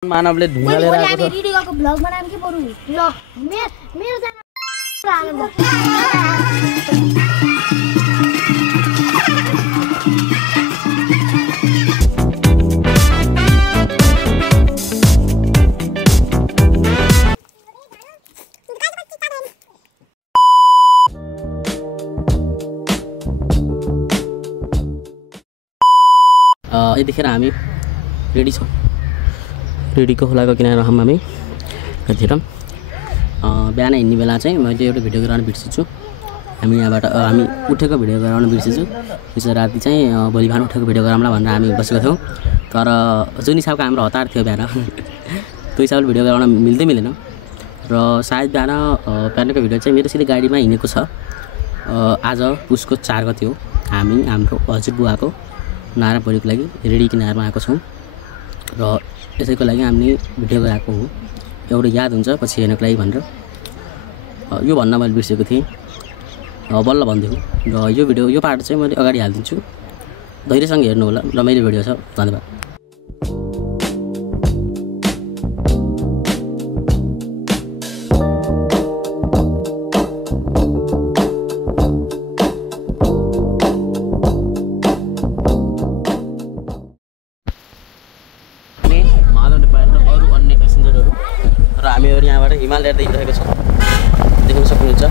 मानवले ढुङ्गाले राखेको छ। हामी रेडियोको भ्लग बनाम के बरु ल मेरो जना आनन्द यतिखेर हामी रेडी छौँ। रेडीको खोलाको किनारमा हामी यतिखेर बिहान हिँड्ने बेला चाहिँ मैले एउटा भिडियो गराउन बिर्सेछु। हामी यहाँबाट हामी उठेको भिडियो गराउन बिर्सेछु। त्यसो राति चाहिँ भोलि बिहान उठेको भिडियो गराउँला भनेर हामी बसेको थियौँ। तर जुन हिसाबको हाम्रो हतार थियो बिहान त्यो हिसाबले भिडियो गराउन मिल्दैन र सायद बिहानको भिडियो चाहिँ मेरो सिधै गाडीमा हिँडेको छ। आज पुसको 4 गते हो। हामी हाम्रो हजुरबुवाको नारापरीको लागि रेडी किनारमा आएको छौँ र यसैको लागि हामीले भिडियो गराएको हो। एउटा याद हुन्छ पछि हेर्नको लागि भनेर यो भन्न मैले बिर्सेको थिएँ, बल्ल भनिदिएको। र यो भिडियो यो पार्ट चाहिँ मैले अगाडि हालिदिन्छु, धैर्यसँग हेर्नु होला। रमाइलो भिडियो छ। धन्यवाद। र हामीहरू यहाँबाट हिमाल हेर्दै हिँडिरहेको छौँ। देख्न सक्नुहुन्छ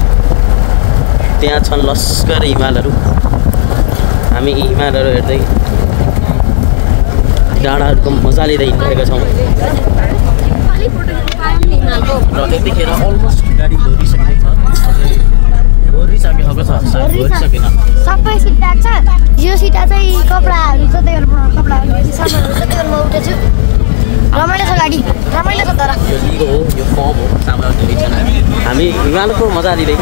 त्यहाँ छन् लस्कर हिमालहरू। हामी यी हिमालहरू हेर्दै डाँडाहरूको मजा लिँदै हिँडिरहेका छौँ। र यतिखेर अलमोस्ट गाडी भरिसकेको छ। भरिसकेन सबै सिटा छ। यो सिटा चाहिँ कपडाहरू जतै कपडाहरू सबै उठेछु। रमाइलो छ गाडी, रमाइलो छ। तर यो लिगो हो, यो फर्म हो, सामान्य छैन। हामी हिमालको मजा लिँदै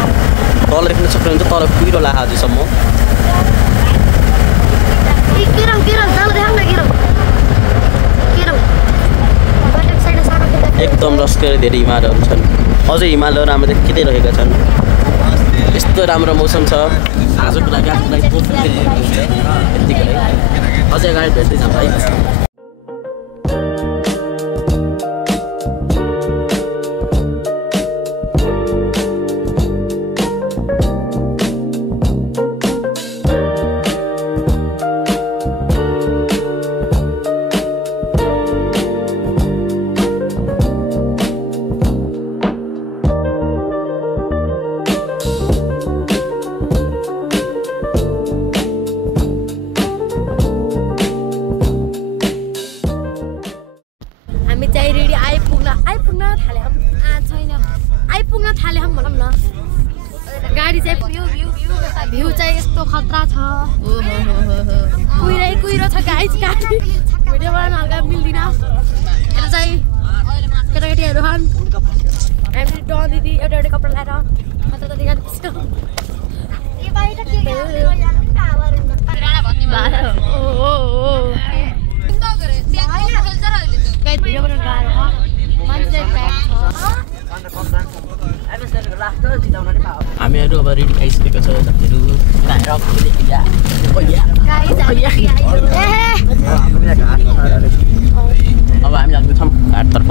तल देख्न सक्नुहुन्छ। तल कुहिरो ला अझैसम्म एकदम लस्कर धेरै हिमालहरू छन्। अझै हिमालहरू हाम्रो देखिँदै रहेका छन्। यस्तो राम्रो मौसम छ आजको लागि। आफूलाई यत्तिकै अझै अगाडि भेट्दै जान्छ है। हामी चाहिँ रेडी आइपुग्न थाले हम भनौँ न। गाडी चाहिँ भ्यू चाहिँ यस्तो खतरा छ। कुहिरो छ गाइस। गाडी भिडियो बनाउन हल्का मिल्दिन। यता चाहिँ केटाकेटीहरू छन्। हामी डन दिदी एउटा कपडा लगाएर हामीहरू अब रेडी आइसकेको छ। अब हामी लाग्दैछौँ घाटतर्फ।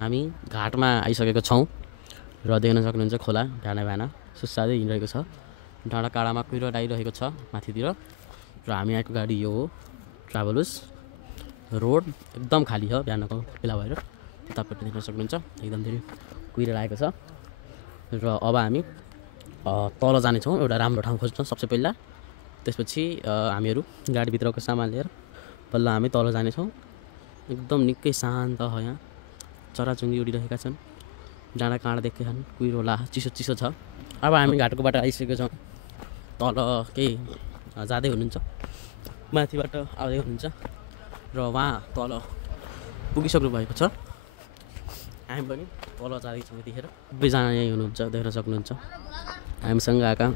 हामी घाटमा आइसकेको छौँ र देख्न सक्नुहुन्छ खोला डाँडा बिहान सुस्सादै हिँडिरहेको छ। डाँडा काँडामा कुहिरो लगाइरहेको छ माथितिर। र हामी आएको गाडी यो हो ट्राभलर्स। रोड एकदम खाली छ बिहानको बेला भएर। तपाईँहरूले देख्न सक्नुहुन्छ एकदम धेरै कुहिरो लागेको छ। र अब हामी तल जानेछौँ एउटा राम्रो ठाउँ खोज्छौँ सबसे पहिला। त्यसपछि हामीहरू गाडीभित्रको सामान लिएर बल्ल हामी तल जानेछौँ। एकदम निकै शान्त छ यहाँ। चराचुङ्गी उडिरहेका छन्। डाँडा काँडा देखेका छन्। कुहिरो ला चिसो छ। अब हामी घाटको बाटो आइसकेका छौँ। तल केही जाँदै हुनुहुन्छ माथिबाट आउँदै हुनुहुन्छ र उहाँ तल पुगिसक्नु भएको छ। हामी पनि तल जाँदैछौँ यतिखेर। सबैजना यहीँ हुनुहुन्छ, देख्न सक्नुहुन्छ हामीसँग आएका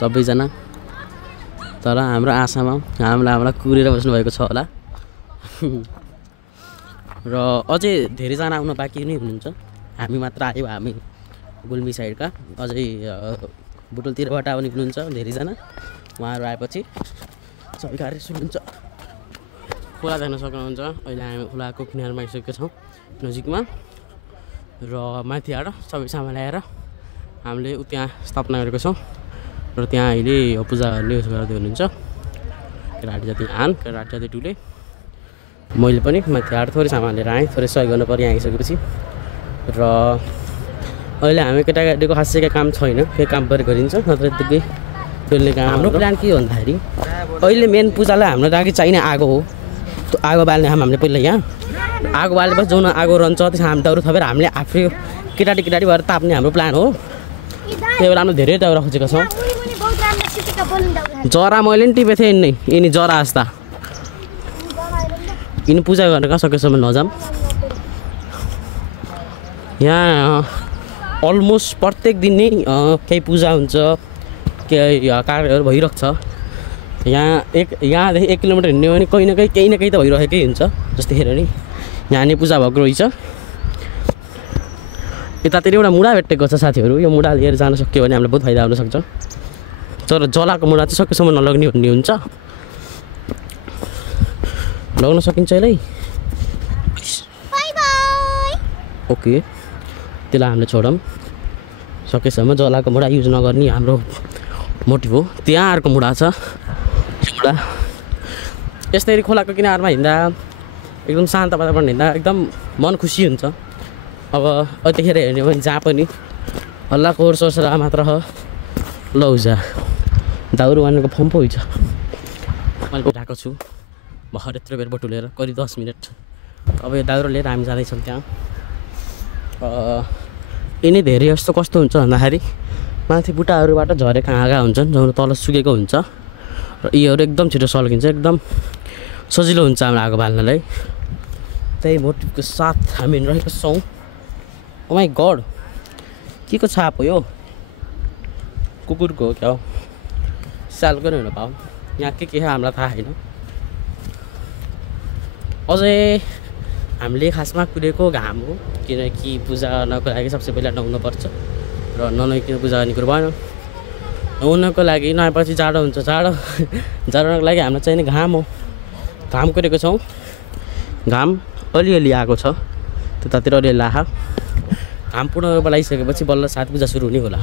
सबैजना। तर हाम्रो आशामा हामीलाई कुरेर बस्नुभएको छ होला। र अझै धेरैजना आउन बाँकी नै हुनुहुन्छ। हामी मात्र आयो, हामी गुल्मी साइडका। अझै बुटोलतिरबाट आउने हुनुहुन्छ धेरैजना। उहाँहरू आएपछि सबै कार्य सुरु हुन्छ। खोला देख्न सक्नुहुन्छ। अहिले हामी खोलाको किनारमा आइसकेका छौँ नजिकमा। र माथिबाट सबै सामान ल्याएर हामीले त्यहाँ स्थापना गरेको छौँ। र त्यहाँ अहिले पूजा गर्ने गर्दै हुनुहुन्छ केटाहरु जति आन, केटाहरु जति टुले। मैले पनि माथिबाट थोरै सामान लिएर आएँ, थोरै सहयोग गर्नु पर्यो यहाँ आइसकेपछि। र अहिले हामी केटाकेटीको खासै केही काम छैन, केही काम पनि गरिन्छ, नत्र त्यतिकै डुल्ने काम। हाम्रो प्लान के हो भन्दाखेरि अहिले मेन पूजालाई हाम्रो लागि चाहिने आगो हो। त्यो आगो बाल्ने हामीले पहिला यहाँ आगो बालेपछि जुन आगो रहन्छ त्यसमा हामी दाउरा थपेर हामीले आफै केटाटी भएर ताप्ने हाम्रो प्लान हो। त्यही भएर हामीले धेरै दाउरा खोजेका छौँ। जरा मैले पनि टिपेको थिएँ यिनी जरा जस्ता। यिनी पूजा गर्न कहाँ सकेसम्म नजाम। यहाँ अलमोस्ट प्रत्येक दिन नै केही पूजा हुन्छ, केही कार्यहरू भइरहेको छ। यहाँदेखि 1 किलोमिटर हिँड्ने हो भने केही न केही त भइरहेकै हुन्छ। जस्तैखेर नि यहाँ नै पूजा भएको रहेछ। यतातिर एउटा मुढा भेटेको छ साथीहरू। यो मुढा लिएर जान सक्यो भने हामीलाई बहुत फाइदा हुनसक्छ। तर जलाको मुढा चाहिँ सकेसम्म नलग्ने भन्ने हुन्छ। लग्न सकिन्छ यसलाई। ओके, त्यसलाई हामीले छोडौँ। सकेसम्म जलाको मुढा युज नगर्ने हाम्रो मोटिभ हो। त्यहाँ अर्को मुढा छ। मुढा यसरी खोलाको किनारमा हिँड्दा एकदम शान्त वातावरण हिँड्दा एकदम मन खुसी हुन्छ। अब यतिखेर हेर्ने भने जहाँ पनि हल्लाको सोसरा मात्र हो। लौजा दाउरो बाल्नुको फर्म पो हुन्छ। मैले उठाएको छु भर्खर यत्रो बेर बटुलेर, करिब 10 मिनट। अब यो दाउरो लिएर हामी जाँदैछौँ त्यहाँ। यिनी धेरै जस्तो कस्तो हुन्छ भन्दाखेरि माथि बुट्टाहरूबाट झरेका हाँगा हुन्छन्, जब तल सुकेको हुन्छ। र यीहरू एकदम छिटो सल्किन्छ, एकदम सजिलो हुन्छ हाम्रो आगो बाल्नलाई। त्यही मोटिभको साथ हामी रहेको छौँ। ओ माई गड, के को छाप हो यो? कुकुरको हो क्या हो? सालको नै हुन पाऊ। यहाँ के छ हामीलाई थाहा छैन। अझै हामीले खासमा कुरेको घाम हो, किनकि पूजा गर्नको लागि सबसे पहिला नुहाउनुपर्छ। र ननुहाइकन पूजा गर्ने कुरो भएन। नुहाउनको लागि नुहाएपछि जाडो हुन्छ। जाडोको लागि हामीलाई चाहिने घाम हो। घाम कुरेको छौँ। घाम अलिअलि आएको छ, त्यतातिर अलिअलि आहा। घाम पूर्ण लगाइसकेपछि बल्ल साथ पूजा सुरु हुने होला।